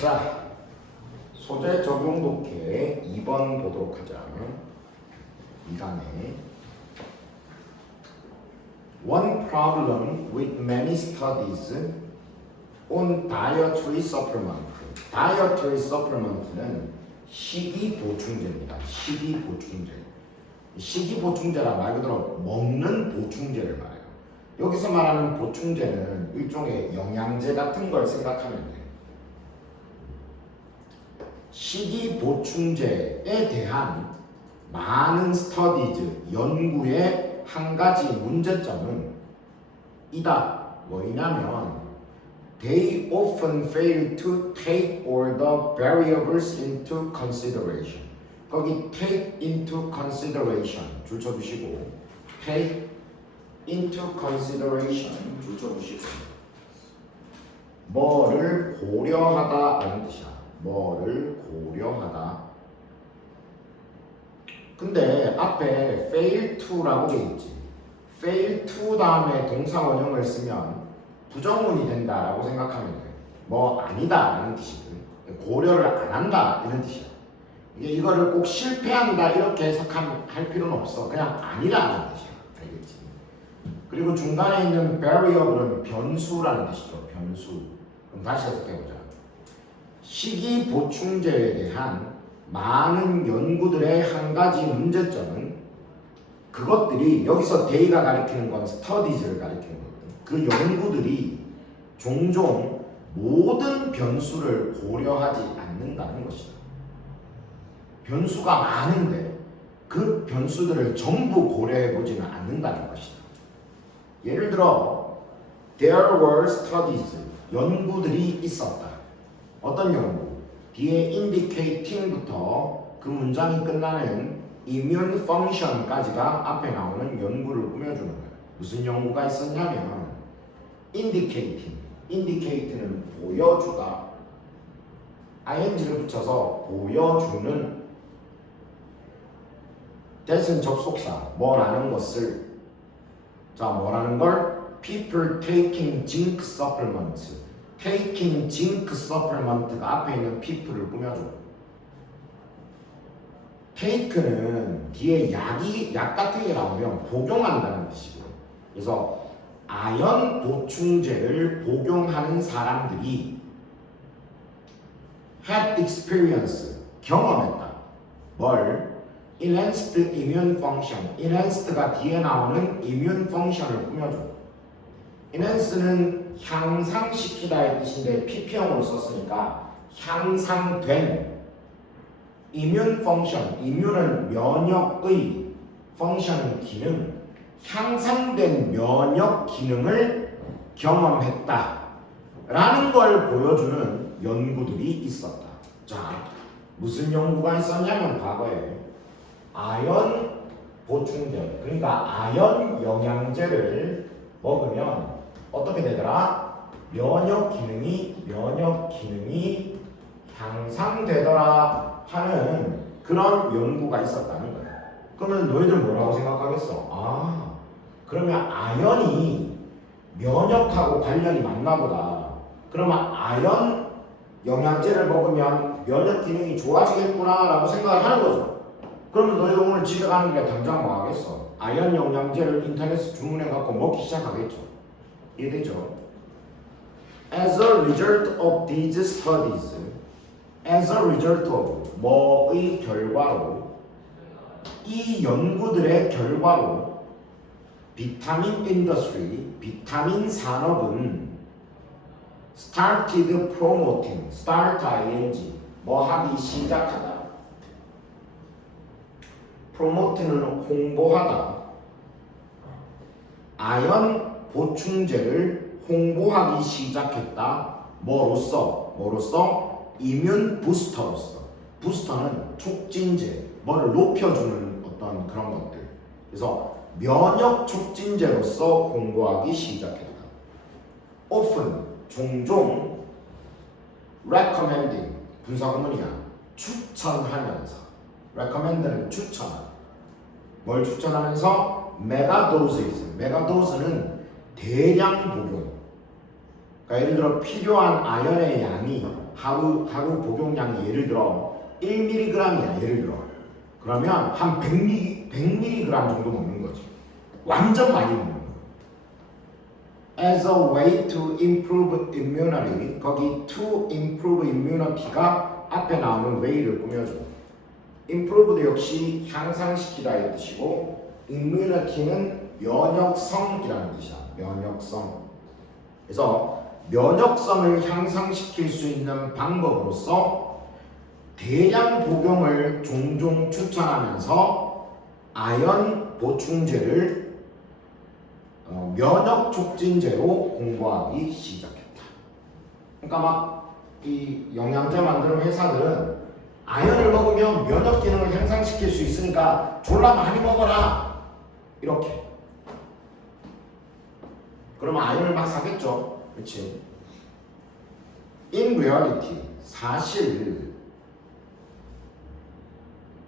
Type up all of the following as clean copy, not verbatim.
자, 소재 적용 독해 2번 보도록 하자. 2단에 One problem with many studies on dietary supplement. Dietary supplement는 식이 보충제입니다. 식이 보충제. 식이 보충제란 말 그대로 먹는 보충제를 말해요. 여기서 말하는 보충제는 일종의 영양제 같은 걸 생각하면 돼요. 식이 보충제에 대한 많은 스터디즈, 연구의 한 가지 문제점은 이다. 뭐냐면 They often fail to take all the variables into consideration. 거기 take into consideration 줄 쳐주시고 take into consideration 줄 쳐주시고 뭐를 고려하다 라는 뜻이야. 뭐를 고려하다. 근데 앞에 fail to라고 돼 있지. fail to 다음에 동사 원형을 쓰면 부정문이 된다라고 생각하면 돼. 뭐 아니다 라는 뜻이거든. 고려를 안 한다 이런 뜻이야. 이거를 꼭 실패한다 이렇게 해석할 필요는 없어. 그냥 아니라는 뜻이야. 알겠지? 그리고 중간에 있는 variable은 변수라는 뜻이죠. 변수. 그럼 다시 해석해보자. 식이 보충제에 대한 많은 연구들의 한 가지 문제점은 그것들이 여기서 데이가 가리키는 건 스터디즈를 가리키는 거거든. 그 연구들이 종종 모든 변수를 고려하지 않는다는 것이다. 변수가 많은데 그 변수들을 전부 고려해보지는 않는다는 것이다. 예를 들어 There were studies, 연구들이 있었다. 어떤 연구? 뒤에 indicating부터 그 문장이 끝나는 immune function까지가 앞에 나오는 연구를 꾸며주는 거예요. 무슨 연구가 있었냐면 indicating는 보여주다. ing를 붙여서 보여주는 that은 접속사, 뭐라는 것을. 자, 뭐라는 걸? People taking zinc supplements. taking zinc supplement가 앞에 있는 people을 꾸며줘. take는 뒤에 약 같은 게 나오면 복용한다는 뜻이고요. 그래서 아연 보충제를 복용하는 사람들이 had experience, 경험했다. 뭘? enhanced immune function. enhanced가 뒤에 나오는 immune function을 꾸며줘. enhance는 향상시키다의 뜻인데 pp형으로 썼으니까 향상된 immune function. immune은 면역의, function은 기능. 향상된 면역 기능을 경험했다 라는 걸 보여주는 연구들이 있었다. 자, 무슨 연구가 있었냐면 과거에 아연 보충제, 그러니까 아연 영양제를 먹으면 어떻게 되더라? 면역 기능이 향상되더라 하는 그런 연구가 있었다는 거야. 그러면 너희들 뭐라고 생각하겠어? 아, 그러면 아연이 면역하고 관련이 많나 보다. 그러면 아연 영양제를 먹으면 면역 기능이 좋아지겠구나 라고 생각을 하는 거죠. 그러면 너희들 오늘 집에 가는 길에 당장 뭐 하겠어? 아연 영양제를 인터넷에서 주문해 갖고 먹기 시작하겠죠. 이해되죠? As a result of these studies, as a result of 뭐의 결과로, 이 연구들의 결과로 비타민 인더스트리, 비타민 산업은 started promoting, start ing, 뭐 하기 시작하다. promote는 홍보하다. 아연 보충제를 홍보하기 시작했다. 뭐로써? 이뮨 부스터로서. 부스터는 촉진제, 뭐를 높여주는 어떤 그런 것들. 그래서 면역 촉진제로서 홍보하기 시작했다. often, 종종, recommending, 분사구문이야. 추천하면서. recommend는 추천. 뭘 추천하면서? 메가도즈는 대량 복용. 그러니까 예를 들어 필요한 아연의 양이 하루 복용량이 예를 들어 1mg이야 예를 들어. 그러면 한 100mg 정도 먹는 거지. 완전 많이 먹는 거야. As a way to improve immunity, 거기 to improve immunity가 앞에 나오는 way를 꾸며줘. improve도 역시 향상시키다 이 뜻이고 immunity는 면역성이라는 뜻이야. 면역성. 그래서 면역성을 향상시킬 수 있는 방법으로서 대량 복용을 종종 추천하면서 아연 보충제를 면역 촉진제로 공부하기 시작했다. 그러니까 막 이 영양제 만드는 회사들은 아연을 먹으면 면역 기능을 향상시킬 수 있으니까 졸라 많이 먹어라 이렇게. 그러면 아연을 막 사겠죠. 그렇지? In reality, 사실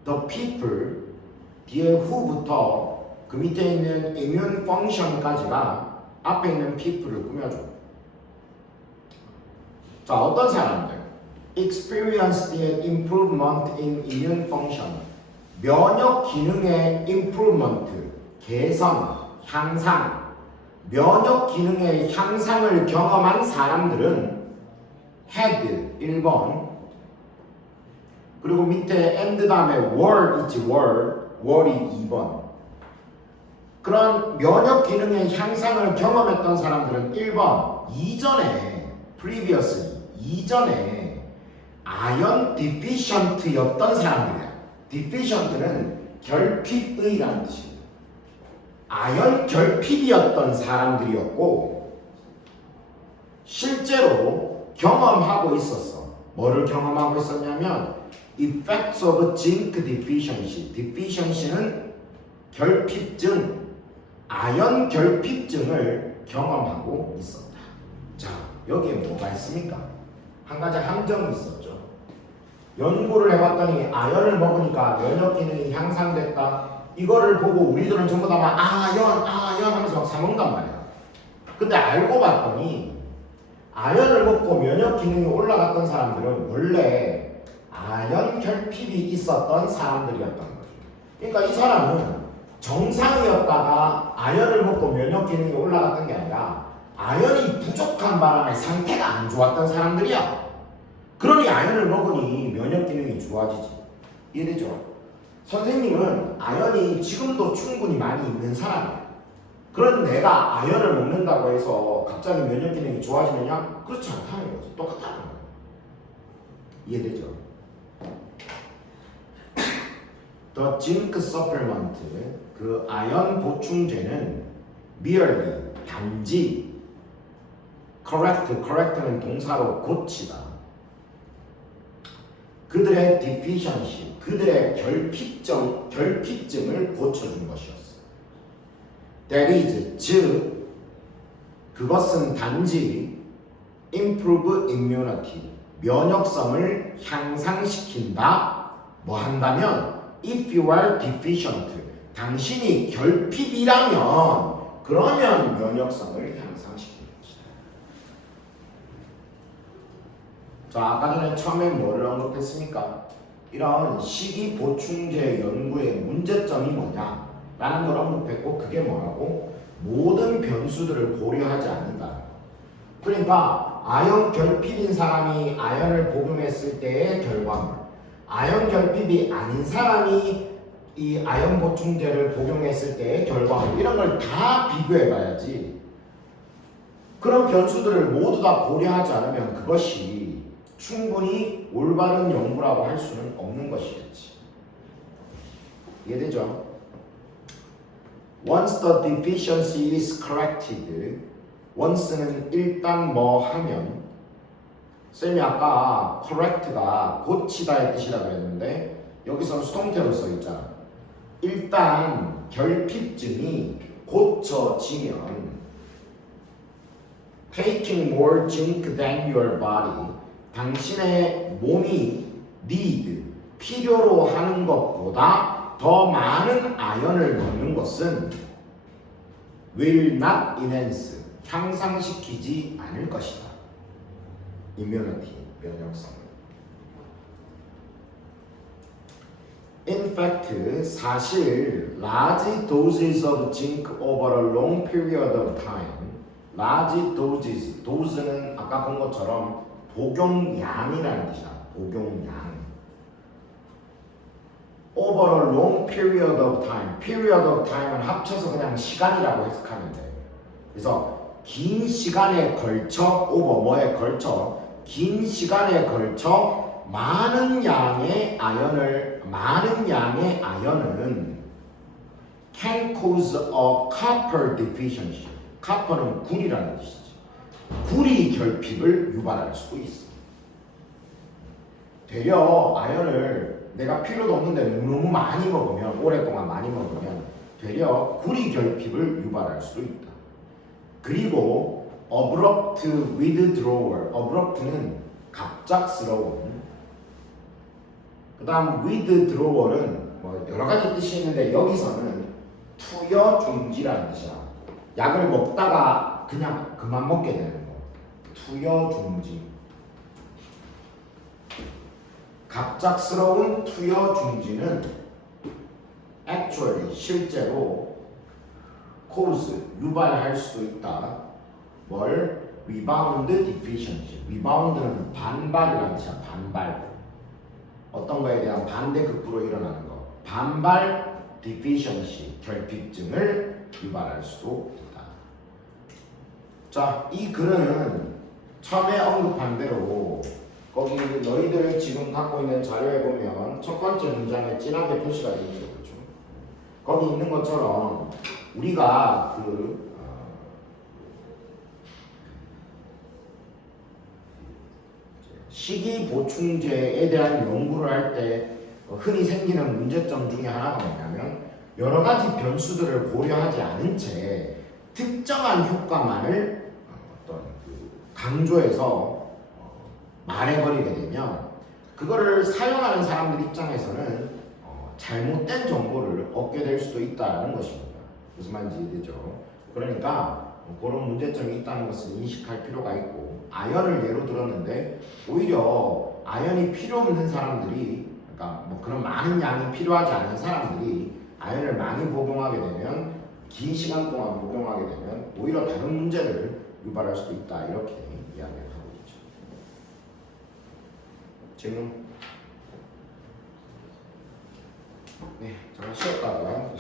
the people 뒤에 who부터 그 밑에 있는 immune function까지가 앞에 있는 people을 꾸며줘. 자, 어떤 사람들? Experienced an improvement in immune function. 면역 기능의 improvement, 개선, 향상. 면역 기능의 향상을 경험한 사람들은 had 1번 그리고 밑에 and 다음에 were 있지 were이 2번. 그런 면역 기능의 향상을 경험했던 사람들은 1번 이전에 previously 이전에 아연 deficient였던 사람들이야. deficient는 결핍의라는 뜻입니다. 아연 결핍이었던 사람들이었고 실제로 경험하고 있었어. 뭐를 경험하고 있었냐면 effects of zinc deficiency. deficiency는 결핍증, 아연 결핍증을 경험하고 있었다. 자, 여기에 뭐가 있습니까? 한 가지 함정이 있었죠. 연구를 해봤더니 아연을 먹으니까 면역 기능이 향상됐다. 이거를 보고 우리들은 전부 다 막 아연 하면서 막 사먹는단 말이야. 근데 알고 봤더니 아연을 먹고 면역 기능이 올라갔던 사람들은 원래 아연 결핍이 있었던 사람들이었던 거죠. 그러니까 이 사람은 정상이었다가 아연을 먹고 면역 기능이 올라갔던 게 아니라 아연이 부족한 바람에 상태가 안 좋았던 사람들이야. 그러니 아연을 먹으니 면역 기능이 좋아지지. 이해되죠? 선생님은 아연이 지금도 충분히 많이 있는 사람이야. 그런 내가 아연을 먹는다고 해서 갑자기 면역 기능이 좋아지느냐? 그렇지 않다는 거지. 똑같다는 거야. 이해되죠? The zinc supplement, 그 아연 보충제는 merely, 단지 correct는 동사로 고치다. 그들의 deficiency, 그들의 결핍증을 고쳐준 것이었어. That is, 즉 그것은 단지 improve immunity, 면역성을 향상시킨다. 뭐 한다면 if you are deficient, 당신이 결핍이라면 그러면 면역성을 향상시키는 것이다. 자, 아까 전에 처음에 뭐를 언급했습니까? 이런 식이보충제 연구의 문제점이 뭐냐? 라는 걸 언급했고 그게 뭐라고? 모든 변수들을 고려하지 않는다. 그러니까 아연 결핍인 사람이 아연을 복용했을 때의 결과물, 아연 결핍이 아닌 사람이 이 아연 보충제를 복용했을 때의 결과물, 이런 걸 다 비교해 봐야지. 그런 변수들을 모두 다 고려하지 않으면 그것이 충분히 올바른 연구라고 할 수는 없는 것이겠지. 이해되죠? Once the deficiency is corrected, once는 일단 뭐 하면, 쌤이 아까 correct가 고치다의 뜻이라고 했는데 여기서는 수동태로 써 있잖아. 일단 결핍증이 고쳐지면 taking more zinc than your body, 당신의 몸이 need, 필요로 하는 것보다 더 많은 아연을 먹는 것은 will not enhance, 향상시키지 않을 것이다. immunity. 면역성. In fact, 사실 large doses of zinc over a long period of time, large doses, dose는 아까 본 것처럼 복용량이라는 뜻이야. 복용량. over a long period of time, period of time은 합쳐서 그냥 시간이라고 해석하면 돼. 그래서 긴 시간에 걸쳐, over 뭐에 걸쳐, 긴 시간에 걸쳐 많은 양의 아연은 can cause a copper deficiency. copper는 굴이라는 뜻이지. 굴이 결핍을 유발할 수도 있어. 되려 아연을 내가 필요도 없는데 너무 많이 먹으면, 오랫동안 많이 먹으면 되려 굴이 결핍을 유발할 수도 있다. 그리고 abrupt withdrawal, abrupt는 갑작스러운, 그 다음 withdrawal은 뭐 여러 가지 뜻이 있는데 여기서는 투여 중지라는 뜻이야. 약을 먹다가 그냥 그만 먹게 되는 거. 투여 중지. 갑작스러운 투여 중지는 actually 실제로 cause 유발할 수도 있다. 뭘? rebound deficiency. rebound는 반발이라는 뜻이야. 반발. 어떤 거에 대한 반대급부로 일어나는 거. 반발 deficiency 결핍증을 유발할 수도 있다. 자, 이 글은 처음에 언급한 대로 거기 너희들 지금 갖고 있는 자료에 보면 첫 번째 문장에 진하게 표시가 되어 있죠. 그렇죠? 거기 있는 것처럼 우리가 식이보충제에 대한 연구를 할 때 흔히 생기는 문제점 중에 하나가 뭐냐면 여러 가지 변수들을 고려하지 않은 채 특정한 효과만을 강조해서 말해버리게 되면 그거를 사용하는 사람들 입장에서는 잘못된 정보를 얻게 될 수도 있다는 것입니다. 무슨 말인지 이해되죠? 그러니까 그런 문제점이 있다는 것을 인식할 필요가 있고, 아연을 예로 들었는데 오히려 아연이 필요 없는 사람들이, 그러니까 뭐 그런 많은 양이 필요하지 않은 사람들이 아연을 많이 복용하게 되면, 긴 시간 동안 복용하게 되면 오히려 다른 문제를 유발할 수도 있다, 이렇게 이야기를 하고 있죠. 질문? 네, 잠깐 쉬었다가